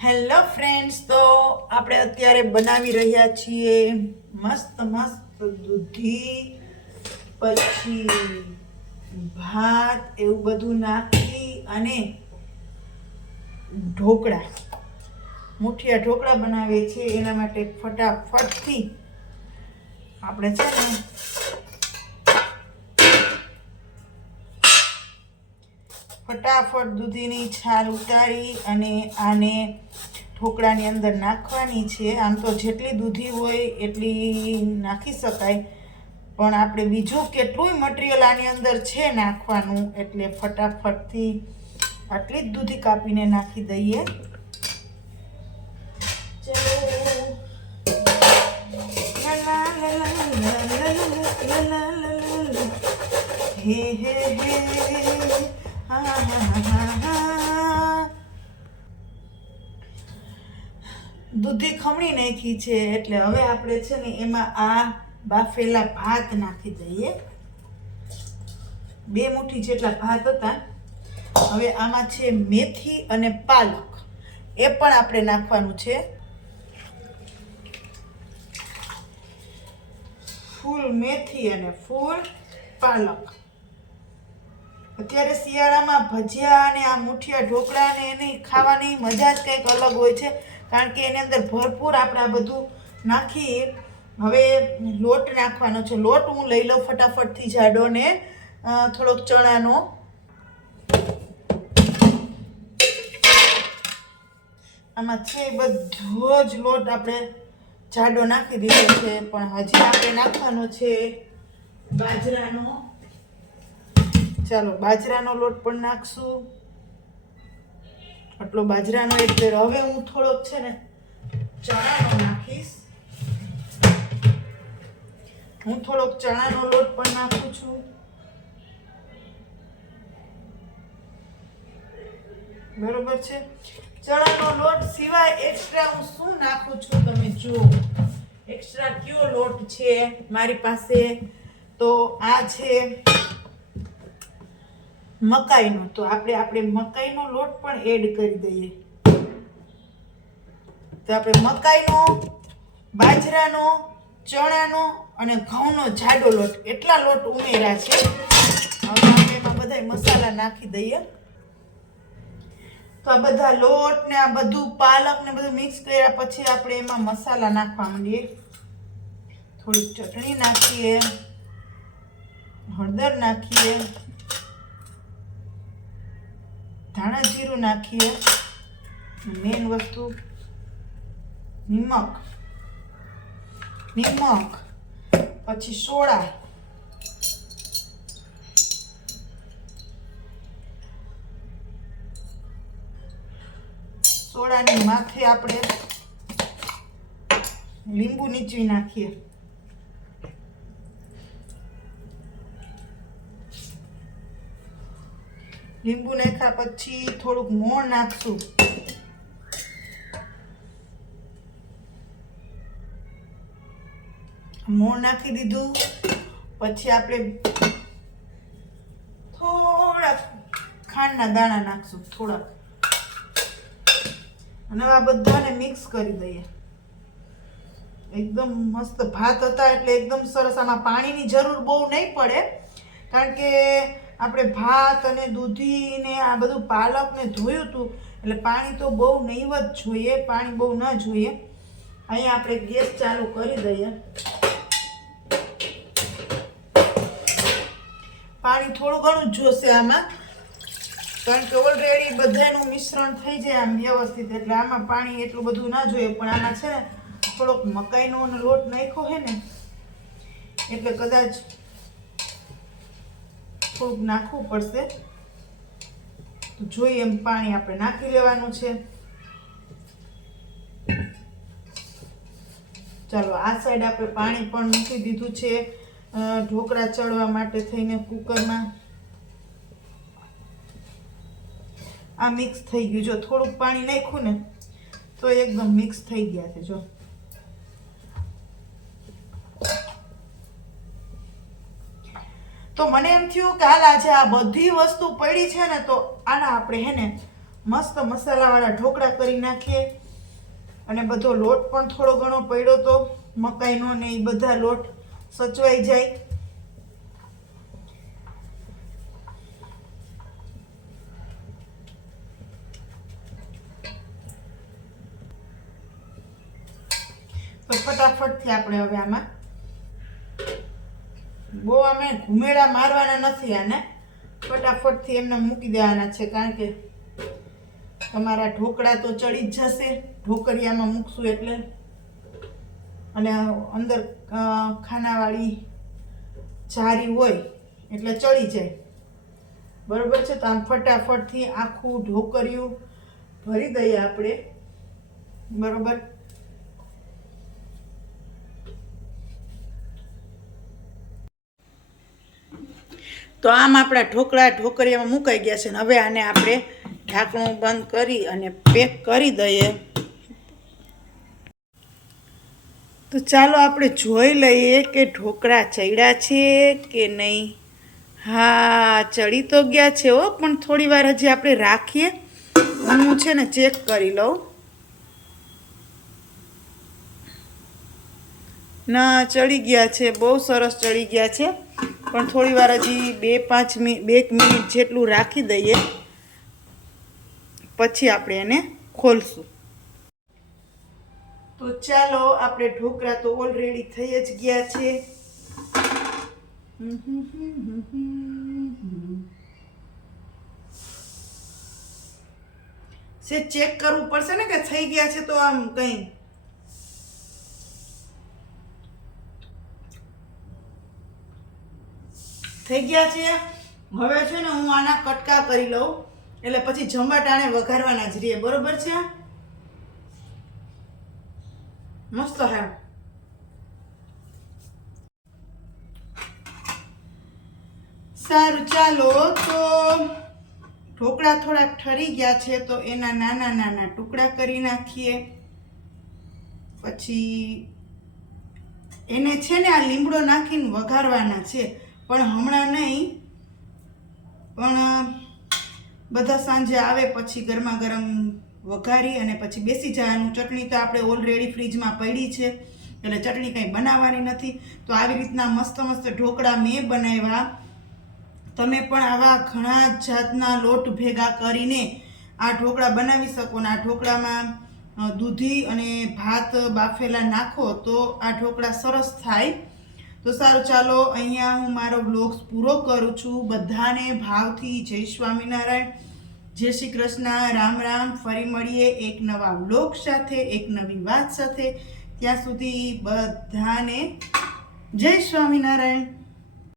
Hello friends તો આપણે અત્યારે બનાવી રહ્યા છીએ મસ્ત મસ્ત દૂધી, પછી ભાત, એવું બધું નાખી અને ઢોકળા. મુઠિયા ઢોકળા બનાવીએ છીએ. એના માટે ફટાફટથી આપણે છે ને ફટાફટ દૂધીની છાલ ઉતારી અને આને ઢોકળાની અંદર નાખવાની છે. આમ તો જેટલી દૂધી હોય એટલી નાખી શકાય. પણ આપણે બીજું કેટલું મટીરિયલ આની અંદર છે નાખવાનું, એટલે ફટાફટથી આટલી જ દૂધી કાપીને નાખી દઈએ. હે હે હે. દૂધી ખમણી નાખી છે એટલે હવે આપણે છે ને એમાં આ બાફેલા ભાત નાખી દઈએ. બે મુઠ્ઠી જેટલા ભાત હતા. હવે આમાં છે મેથી અને પાલક. એ પણ આપણે નાખવાનું છે. ફૂલ મેથી અને ફૂલ પાલક. અત્યારે શિયાળામાં ભજીયા અને આ મુઠિયા ઢોકળા ને એની ખાવાની મજા જ કંઈક અલગ હોય છે. કારણ કે એની અંદર ભરપૂર આપણે આ બધું નાખી હવે લોટ નાખવાનો છે. લોટ હું લઈ લઉં ફટાફટથી જાડો ને થોડોક ચણાનો. આમાં છે બધો જ લોટ આપણે જાડો નાખી દીધો છે. પણ હજી આપણે નાખવાનો છે બાજરાનો. ચાલો, બાજરાનો લોટ પણ નાખશું. આટલો બાજરાનો એટલે હવે હું થોડોક છે ને ચણાનો નાખીશ. હું થોડોક ચણાનો લોટ પણ નાખું છું. બરોબર છે? ચણાનો લોટ સિવાય એક્સ્ટ્રા હું શું નાખું છું તમે જુઓ. એક્સ્ટ્રા કયો લોટ છે મારી પાસે? તો આ છે મકાઈનો. તો આપણે આપણે મકાઈનો લોટ પણ એડ કરી દઈએ. તો આપણે મકાઈનો, બાજરાનો, ચણાનો અને ઘઉંનો જાડો લોટ. એટલા લોટ ઉમેર્યા છે. હવે આપણે એમાં બધા મસાલા નાખી દઈએ. તો આ બધા લોટ ને આ બધું પાલક ને બધું મિક્સ કર્યા પછી આપણે એમાં મસાલા નાખવા માંડીએ. થોડીક ચટણી નાખીએ. હળદર નાખીએ. ધાણા જીરું નાખીએ. મેન વસ્તુ નિમક. નિમક. પછી સોડા. સોડાની માથે આપણે લીંબુ નીચવી નાખીએ. લીંબુ નાખ્યા પછી થોડુંક મોણ નાખશું. મોણ નાખી દીધું. પછી આપણે થોડાક ખાંડના દાણા નાખશું, થોડાક. અને આ બધાને મિક્સ કરી દઈએ. એકદમ મસ્ત ભાત હતા એટલે એકદમ સરસ. આમાં પાણીની જરૂર બહુ નહીં પડે. કારણ કે આપણે ભાત અને દૂધી ને આ બધું પાલક ને ધોયું હતું, એટલે પાણી તો બહુ નહીવત જોઈએ, પાણી બહુ ન જોઈએ. અહીંયા આપણે ગેસ ચાલુ કરી દઈએ. પાણી થોડું ઘણું જ જોશે આમાં, કારણ કે ઓલરેડી બધાનું મિશ્રણ થઈ જાય આમ વ્યવસ્થિત, એટલે આમાં પાણી એટલું બધું ના જોઈએ, પણ આમાં છે ને થોડોક મકાઈનો લોટ નાખ્યો છે ને, એટલે કદાચ થોડુંક નાખવું પડશે. તો જોઈએ એમ પાણી આપણે નાખી લેવાનું છે. ચાલો, આ સાઈડ આપણે પાણી પણ મૂકી દીધું છે. ઢોકળા ચડવા માટે થઈને કુકરમાં. આ મિક્સ થઈ ગયું. જો થોડુંક પાણી નાખ્યું ને, તો એકદમ મિક્સ થઈ ગયા છે, જો. તો મને એમ થયું કે હાલ આજે આ બધી વસ્તુ પડી છે ને, તો આના આપણે હે ને મસ્ત મસાલાવાળા ઢોકળા કરી નાખીએ. અને બધો લોટ પણ થોડો ઘણો પડ્યો તો મકાઈનો ને એ બધા લોટ સચવાઈ જાય. તો ફટાફટથી આપણે હવે આમાં બહુ અમે ઘુમેડા મારવાના નથી આને. ફટાફટથી એમને મૂકી દેવાના છે કારણ કે તમારા ઢોકળા તો ચડી જ જશે. ઢોકરિયામાં મૂકશું એટલે. અને અંદર ખાનાવાળી જારી હોય એટલે ચડી જાય. બરોબર છે? તો આમ ફટાફટથી આખું ઢોકરિયું ભરી દઈએ આપણે. બરોબર? તો આમ આપણા ઢોકળા ઢોકરીયામાં મુકાઈ ગયા છે ને હવે આને આપણે ઢાંકણું બંધ કરી અને પેક કરી દઈએ. તો ચાલો આપણે જોઈ લઈએ કે ઢોકળા ચડ્યા છે કે નહીં. હા, ચડી તો ગયા છે હો, પણ થોડી વાર હજી આપણે રાખીએ. હું છે ને ચેક કરી લઉં. ના, ચડી ગયા છે, બહુ સરસ ચડી ગયા છે. પણ થોડી વાર હજી બે પાંચ મિનિટ બે મિનિટ જેટલું રાખી દઈએ. પછી આપણે એને ખોલશું. તો ચાલો, આપણે ઢોકળા તો ઓલરેડી થઈ જ ગયા છે. સે ચેક કરવું પડશે ને કે થઈ ગયા છે તો આમ કંઈ? થઈ ગયા છે. હવે છે ને હું આના કટકા કરી લઉં. એટલે પછી જમવા ટાણે વઘારવાના જ રહીએ. બરોબર છે? મસ્ત હે. સારું, ચાલો તો ઢોકળા થોડાક ઠરી ગયા છે તો એના નાના નાના ટુકડા કરી નાખીએ. પછી એને છે ને આ લીમડો નાખીને વઘારવાના છે. પણ હમણાં નહીં. પણ, બધા સાંજે આવે પછી ગરમા ગરમ વઘારી અને પછી બેસી જવાનું. ચટણી તો આપણે ઓલરેડી ફ્રીજમાં પડી છે. એટલે ચટણી કંઈ બનાવવાની નથી. તો આવી રીતના મસ્ત મસ્ત ઢોકળા મેં બનાવ્યા. તમે પણ આવા ઘણા જાતના લોટ ભેગા કરીને આ ઢોકળા બનાવી શકો ને. આ ઢોકળામાં દૂધી અને ભાત બાફેલા નાખો તો આ ઢોકળા સરસ થાય. તો સારું, ચાલો અહીંયા હું મારો બ્લોગ્સ પૂરો કરું છું. બધાને ભાવથી જય સ્વામિનારાયણ. જય શ્રી કૃષ્ણ. રામ રામ. ફરી મળીએ એક નવા બ્લોગ સાથે, એક નવી વાત સાથે. ત્યાં સુધી બધાને જય સ્વામિનારાયણ.